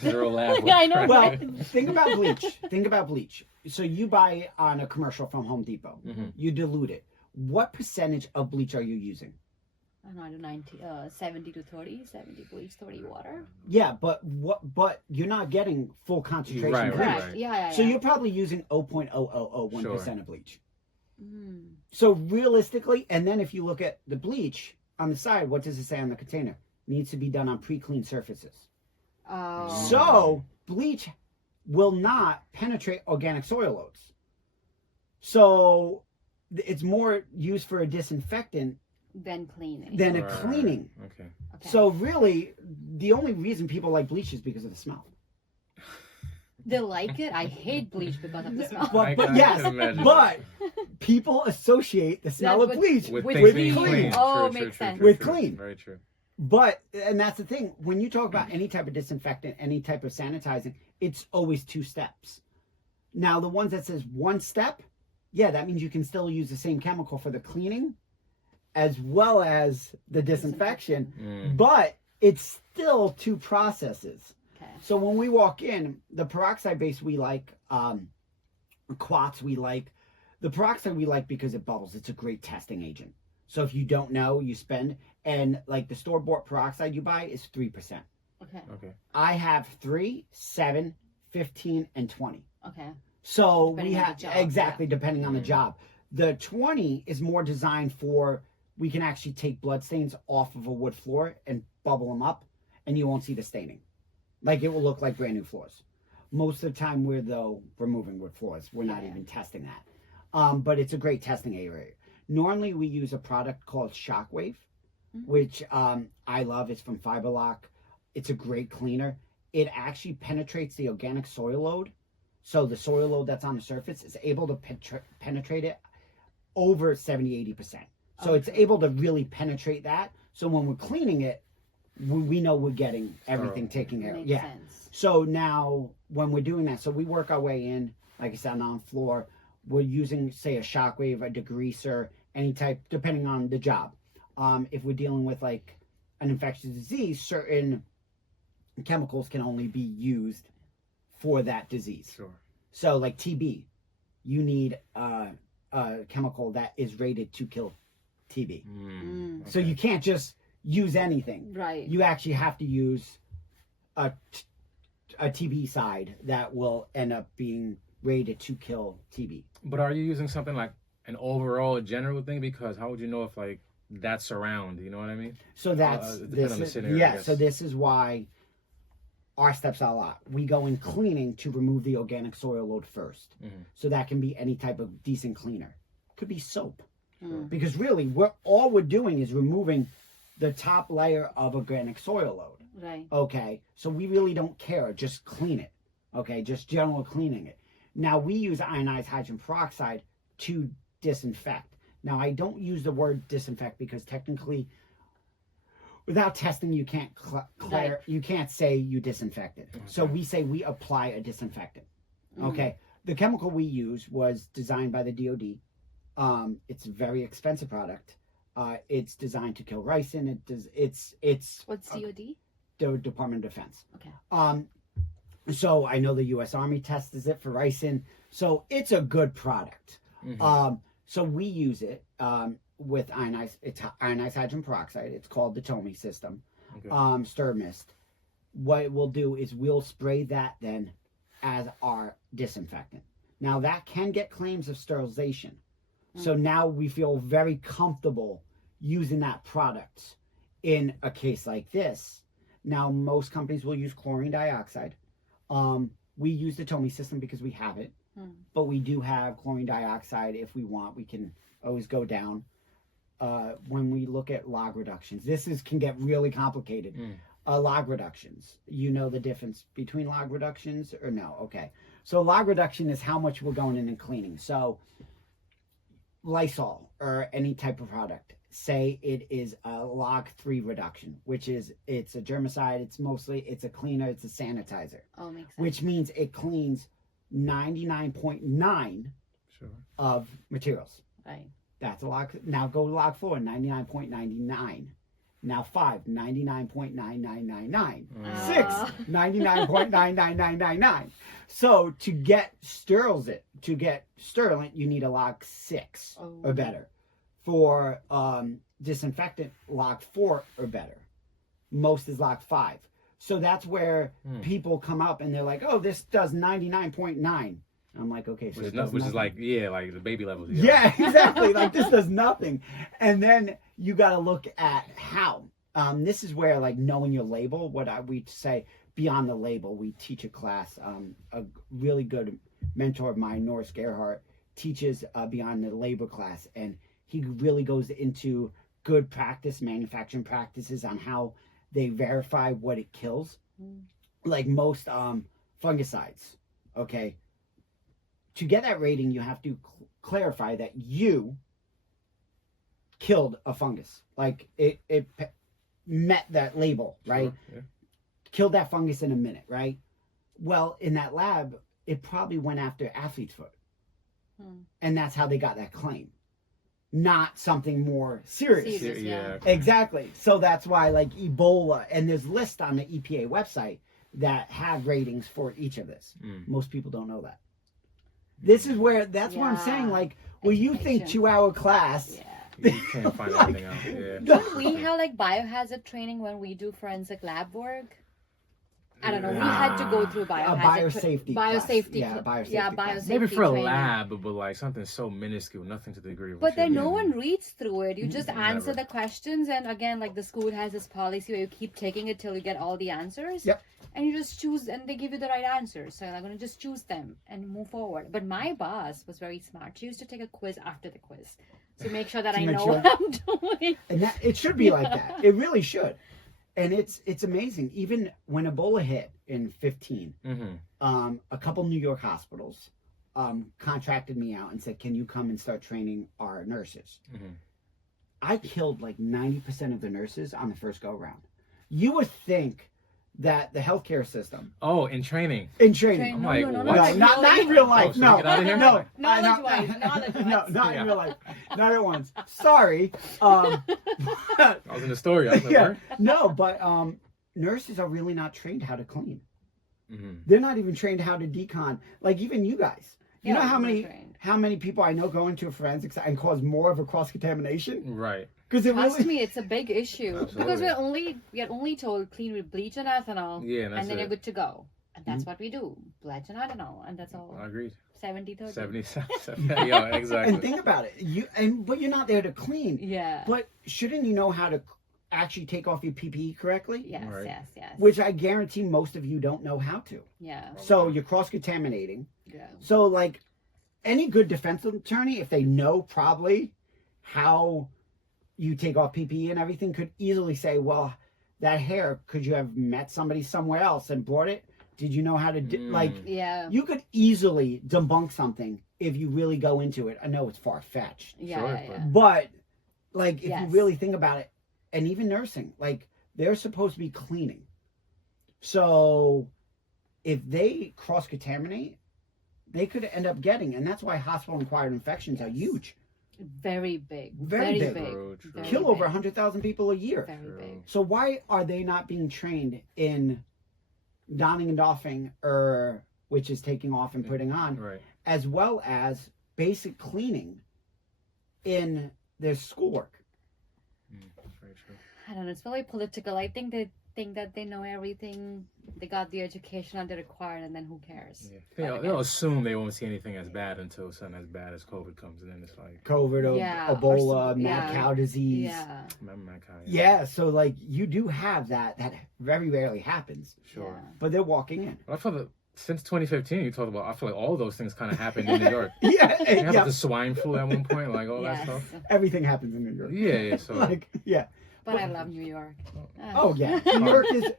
zero lab. I know. Well, think about bleach. So you buy on a commercial from Home Depot. You dilute it. What percentage of bleach are you using? I don't know, 70 to 30, 70 bleach, 30 water. Yeah, but you're not getting full concentration bleach. Right. Yeah. So you're probably using 0.0001% of bleach. So realistically, and then if you look at the bleach on the side, what does it say on the container? Needs to be done on pre-cleaned surfaces. So bleach will not penetrate organic soil loads. So it's more used for a disinfectant than cleaning. Than a cleaning. Okay. So really, the only reason people like bleach is because of the smell. They like it. I hate bleach because of the smell. But people associate the smell of bleach with clean. Oh, makes sense. With clean. Very true. But, and that's the thing, when you talk about any type of disinfectant, any type of sanitizing, it's always 2 steps. Now, the ones that says 1 step, yeah, that means you can still use the same chemical for the cleaning as well as the disinfection, but it's still two processes. Okay. So when we walk in, the peroxide base we like, quats we like. The peroxide we like because it bubbles. It's a great testing agent. So if you don't know, you spend, and like the store-bought peroxide you buy is 3%. Okay. Okay. I have 3, 7, 15, and 20. Okay. So Depending we on have, the job, exactly, depending on the job. The 20 is more designed for, we can actually take blood stains off of a wood floor and bubble them up, and you won't see the staining. Like, it will look like brand new floors. Most of the time, we're, though, removing wood floors. We're not even testing that. But it's a great testing area. Normally, we use a product called Shockwave, which I love. It's from Fiberlock. It's a great cleaner. It actually penetrates the organic soil load. So the soil load that's on the surface is able to penetrate it over 70-80%. So it's able to really penetrate that. So when we're cleaning it, we know we're getting everything taken care of. Makes sense. So now when we're doing that, so we work our way in, like I said, on floor. We're using, say, a Shockwave, a degreaser, any type, depending on the job. If we're dealing with like an infectious disease, certain chemicals can only be used for that disease. Sure. So like TB, you need a chemical that is rated to kill TB. So you can't just use anything. Right. You actually have to use a TB side that will end up being rated to kill TB. But are you using something like an overall general thing? Because how would you know if like that's around? You know what I mean? So that's so this is why our steps are a lot. We go in cleaning to remove the organic soil load first. So that can be any type of decent cleaner. Could be soap. Because really, all we're doing is removing the top layer of organic soil load. Right. Okay. So we really don't care. Just clean it. Okay. Just general cleaning it. Now we use ionized hydrogen peroxide to disinfect. Now I don't use the word disinfect because technically, without testing, you can't you can't say you disinfected. So we say we apply a disinfectant. Okay. The chemical we use was designed by the DoD. It's a very expensive product. It's designed to kill ricin. It's What's DoD? The Department of Defense. Okay. So I know the U.S. Army tests it for ricin. So it's a good product. So we use it with ionized hydrogen peroxide. It's called the TOMI system. Stir mist. What we'll do is we'll spray that then as our disinfectant. Now that can get claims of sterilization. So now we feel very comfortable using that product in a case like this. Now most companies will use chlorine dioxide. We use the TOMI system because we have it, but we do have chlorine dioxide if we want. We can always go down. When we look at log reductions, can get really complicated. Log reductions, you know the difference between log reductions or no? Okay. So log reduction is how much we're going in and cleaning. So Lysol or any type of product, say it is a log 3 reduction, which is, it's a germicide, it's a cleaner, it's a sanitizer. Oh, makes sense. Which means it cleans 99.9 of materials. Right. That's a log. Now go to log 4, 99.99. Now 5, 99.9999. 6, 99.99999. So to get sterilant, you need a log 6 or better. For disinfectant, log 4 or better. Most is log 5. So that's where people come up and they're like, "Oh, this does 99.9." I'm like, okay, so which is like like the baby levels. Yeah, exactly. Like this does nothing. And then you got to look at how. This is where like knowing your label. We say beyond the label. We teach a class. A really good mentor of mine, Norris Gerhardt, teaches beyond the label class, and he really goes into good practice, manufacturing practices on how they verify what it kills. Like most fungicides. Okay. To get that rating, you have to clarify that you killed a fungus. Like it met that label, right? Sure, yeah. Killed that fungus in a minute, right? Well, in that lab, it probably went after athlete's foot. And that's how they got that claim. not something more serious. Serious. Yeah. Exactly. So that's why, like Ebola, and there's lists on the EPA website that have ratings for each of this. Most people don't know that. This is where, that's what I'm saying. Like, well, you think 2-hour class. Yeah. You can't find anything out. Yeah. Don't we have like biohazard training when we do forensic lab work? I don't know. We had to go through biosafety class. Biosafety. Yeah, biosafety Yeah, class. biosafety. Maybe for a training. lab, but like something so minuscule, nothing to the degree of. But what then you're no doing. one reads through it. You just answer Never. the questions, and again, like the school has this policy where you keep taking it till you get all the answers. Yep. And you just choose, and they give you the right answers. So I'm gonna just choose them and move forward. But my boss was very smart. She used to take a quiz after the quiz to make sure that I know what I'm doing. And that, it should be like that. It really should. And it's amazing. Even when Ebola hit in 15, a couple New York hospitals contracted me out and said, "Can you come and start training our nurses?" I killed like 90% of the nurses on the first go round. You would think that the healthcare system. Oh, in training. In training. I'm like, no, what? Not in real life. Oh, so No, get out of here? no, Knowledge-wise, no, not Yeah. in real life. Not at once. Sorry. I was in the story. I was like, Yeah. where? No, but nurses are really not trained how to clean. They're not even trained how to decon. Like even you guys. You know how many people I know go into a forensics and cause more of a cross contamination? Right. Because it Trust really. me, it's a big issue. Absolutely. Because we are only told clean with bleach and ethanol, Yeah, and that's and then it. you're good to go. And that's what we do. Bleach and ethanol, and that's all. I agreed. 70-30. 77. Yeah, exactly. And think about it. But you're not there to clean. Yeah. But shouldn't you know how to actually take off your PPE correctly? Yes, Right. yes. Which I guarantee most of you don't know how to. Yeah. So you're cross contaminating. Yeah. So like any good defense attorney, if they know probably how you take off PPE and everything, could easily say, well, that hair, could you have met somebody somewhere else and brought it? Did you know how to like? Yeah. You could easily debunk something if you really go into it. I know it's far fetched. Yeah, Sure, yeah, yeah. But like if you Yes. really think about it, and even nursing, like they're supposed to be cleaning. So if they cross contaminate, they could end up getting, and that's why hospital acquired infections are huge. Very big. Very big. True. Very Kill over big. 100,000 people a year. Very big. So why are they not being trained in donning and doffing, or which is taking off and putting on, Right. as well as basic cleaning in their schoolwork? That's very true. I don't know. It's very political. I think they think that they know everything. They got the education that they required, and then who cares? Yeah. They'll assume they won't see anything as bad until something as bad as COVID comes, and then it's like, COVID, Yeah, Ebola, or mad cow disease. Yeah. remember that kind of- Yeah, so like you do have that very rarely happens, Sure. Yeah. but they're walking in. I feel that since 2015, you talked about. I feel like all those things kind of happened in New York. Yeah, You have yeah. the swine flu at one point, like all that Yes. stuff. Everything happens in New York. Yeah. So Like, yeah. But I love New York. Oh yeah.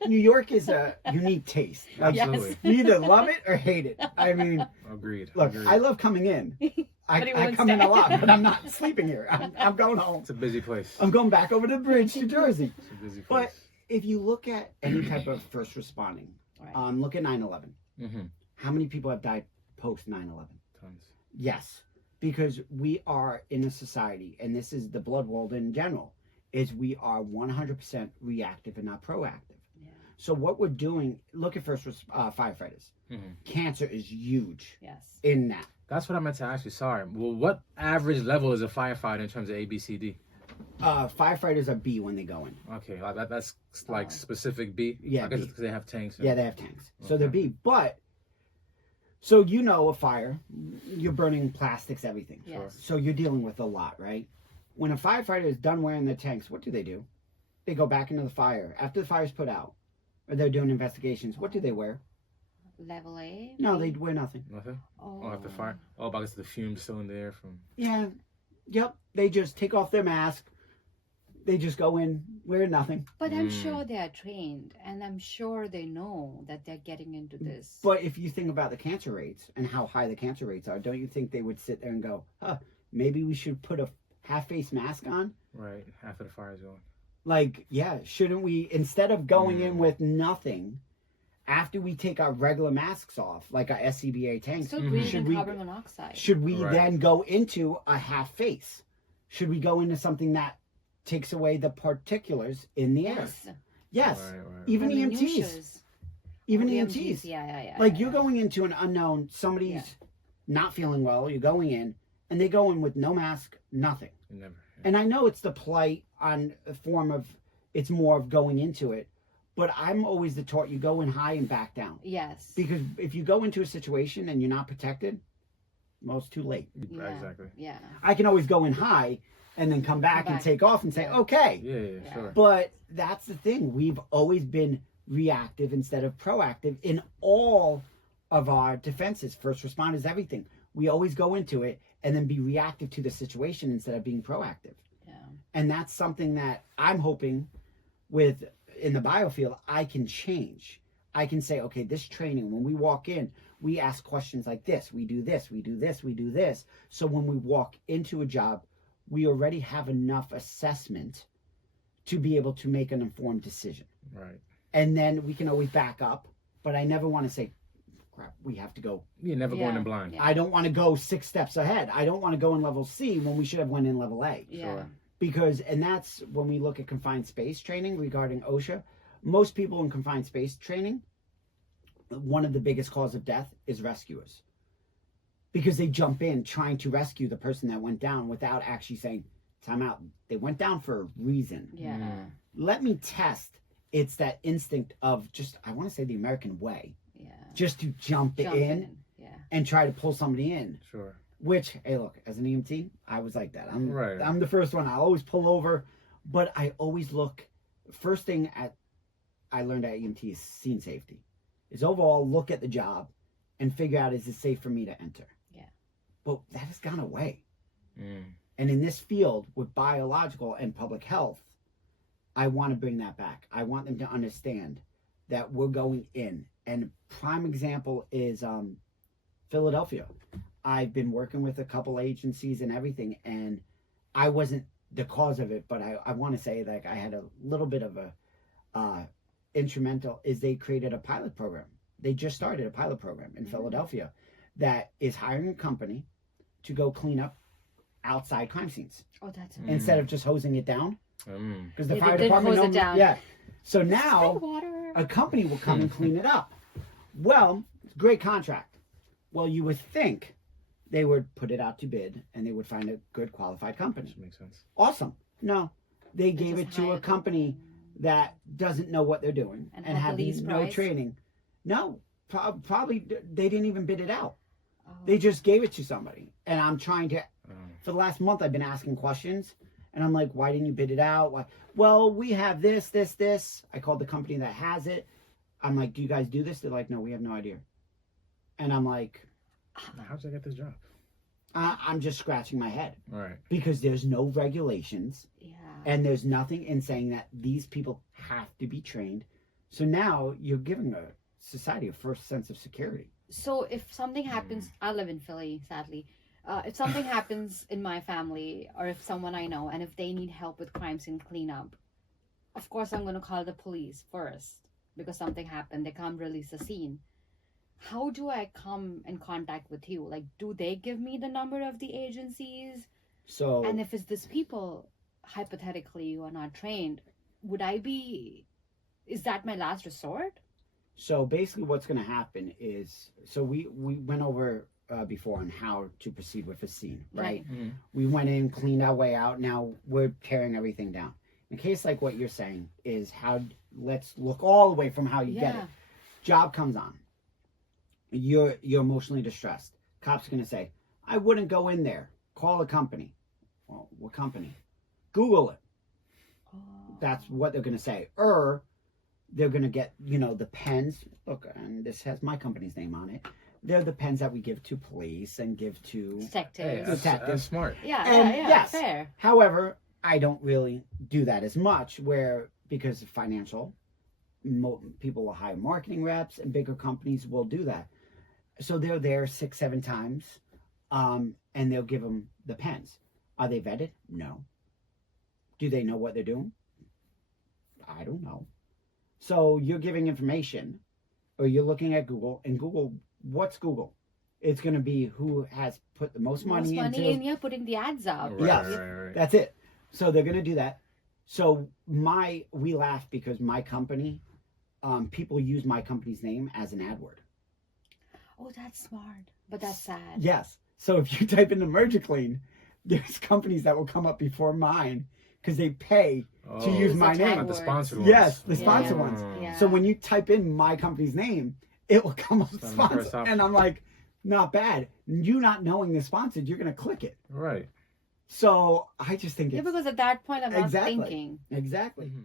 New York is a unique taste. Like, absolutely you either love it or hate it. I mean, agreed. look, Agreed. I love coming in. But he I won't come in stay. a lot, but I'm not sleeping here. I'm going home. It's a busy place. I'm going back over the bridge to Jersey. It's a busy But place. if you look at any type of first responding, Right. look at 9/11. Mm-hmm. How many people have died post 9/11? Tons. Yes, because we are in a society, and this is the blood world in general, is we are 100% reactive and not proactive. Yeah. So what we're doing, look at firefighters. Mm-hmm. Cancer is huge Yes. in that. That's what I meant to ask you. Sorry. Well, what average level is a firefighter in terms of ABCD? Firefighters are B when they go in. Okay, like that's like specific B. Yeah, I guess B. it's because they have tanks. Yeah, they have tanks. So they're Okay. B. But, so you know a fire, you're burning plastics, everything. Yes. So you're dealing with a lot, right? When a firefighter is done wearing their tanks, what do? They go back into the fire. After the fire's put out, or they're doing investigations, what do they wear? Level A? No, they wear nothing. Nothing. Oh. Oh, after fire. Oh, because the fumes still in the air from. Yeah. Yep. They just take off their mask. They just go in, wear nothing. But I'm sure they are trained, and I'm sure they know that they're getting into this. But if you think about the cancer rates and how high the cancer rates are, don't you think they would sit there and go, maybe we should put a half-face mask on? Right. After the fire's going. Like, yeah, shouldn't we, instead of going in with nothing, after we take our regular masks off, like our SCBA tanks, Still breathing should we carbon monoxide. should we Right. then go into a half face? Should we go into something that takes away the particulars in the air? Yes. Right. Even The EMTs. minutiaes. Even Oh, EMTs. Yeah. Like you're going into an unknown, somebody's not feeling well, you're going in, and they go in with no mask, nothing. Never. And I know it's the polite on a form of, it's more of going into it, but I'm always the taught you go in high and back down. Yes. Because if you go into a situation and you're not protected, well, it's too late. Yeah. Exactly. Yeah. I can always go in high and then come back and take off and say, okay. Yeah, sure. But that's the thing. We've always been reactive instead of proactive in all of our defenses, first responders, everything. We always go into it and then be reactive to the situation instead of being proactive. Yeah. And that's something that I'm hoping with in the biofield, I can change. I can say, okay, this training, when we walk in, we ask questions like this, we do this, we do this, we do this. So when we walk into a job, we already have enough assessment to be able to make an informed decision. Right. And then we can always back up, but I never want to say, crap, we have to go. You're never going in blind. I don't want to go 6 steps ahead. I don't want to go in level C when we should have went in level A. Yeah. Sure. Because, and that's when we look at confined space training regarding OSHA, most people in confined space training, one of the biggest cause of death is rescuers. Because they jump in trying to rescue the person that went down without actually saying, time out. They went down for a reason. Yeah. Let me test. It's that instinct of just, I want to say the American way. Yeah. Just to jump in Yeah. and try to pull somebody in. Sure. Which, hey, look, as an EMT, I was like that. Right. I'm the first one. I always pull over, but I always look. First thing I learned at EMT is scene safety. Is overall look at the job and figure out, is it safe for me to enter? Yeah. But that has gone away. Mm. And in this field with biological and public health, I want to bring that back. I want them to understand that we're going in. And prime example is Philadelphia. I've been working with a couple agencies and everything, and I wasn't the cause of it, but I want to say that I had a little bit of a instrumental, is they created a pilot program. They just started a pilot program in Philadelphia that is hiring a company to go clean up outside crime scenes. Oh, that's Instead of just hosing it down. Because the fire they did department hose it down. Yeah. So now water. a company will come and clean it up. Well, it's a great contract. Well, you would think they would put it out to bid and they would find a good qualified company. Which makes sense. Awesome. No, they gave just it to a hired company that doesn't know what they're doing And and had have the least no price? training. No, probably they didn't even bid it out. Oh. They just gave it to somebody. And I'm trying to, Oh. for the last month, I've been asking questions. And I'm like, why didn't you bid it out? Why? Well, we have this. I called the company that has it. I'm like, do you guys do this? They're like, no, we have no idea. And I'm like, How did I get this job? I'm just scratching my head. All right. Because there's no regulations. Yeah. And there's nothing in saying that these people have to be trained. So now you're giving a society a first sense of security. So if something happens, I live in Philly, sadly. If something happens in my family or if someone I know and if they need help with crime scene cleanup, of course I'm going to call the police first because something happened. They can't release the scene. How do I come in contact with you? Like, do they give me the number of the agencies? So And if it's these people, hypothetically, who are not trained, is that my last resort? So basically what's going to happen is, so we went over before on how to proceed with a scene, right? Mm. We went in, cleaned our way out. Now we're tearing everything down. In case like what you're saying is let's look all the way from how you get it. Job comes on. You're emotionally distressed. Cop's going to say, I wouldn't go in there. Call a company. Well, what company? Google it. Oh. That's what they're going to say. Or they're going to get, the pens. Look, and this has my company's name on it. They're the pens that we give to police and give to Detectives. Hey, Detectives. that's smart. Yeah, yes. fair. However, I don't really do that as much because of financial, people will hire marketing reps and bigger companies will do that. So they're there 6-7 times and they'll give them the pens. Are they vetted? No. Do they know what they're doing? I don't know. So you're giving information or you're looking at Google and Google, what's Google? It's going to be who has put the most money into. And you're putting the ads up. Right, Yes. right. That's it. So they're going to do that. So we laugh because my company, people use my company's name as an AdWord. Oh, that's smart. But that's sad. Yes. So if you type in EmergiClean, there's companies that will come up before mine because they pay to use my name. Not the sponsored ones. Yes, the sponsored ones. Yeah. So when you type in my company's name, it will come up So sponsored. And I'm like, not bad. You not knowing the sponsored, you're going to click it. Right. So I just think it's... because at that point, I'm not Exactly. thinking. Exactly. Mhm.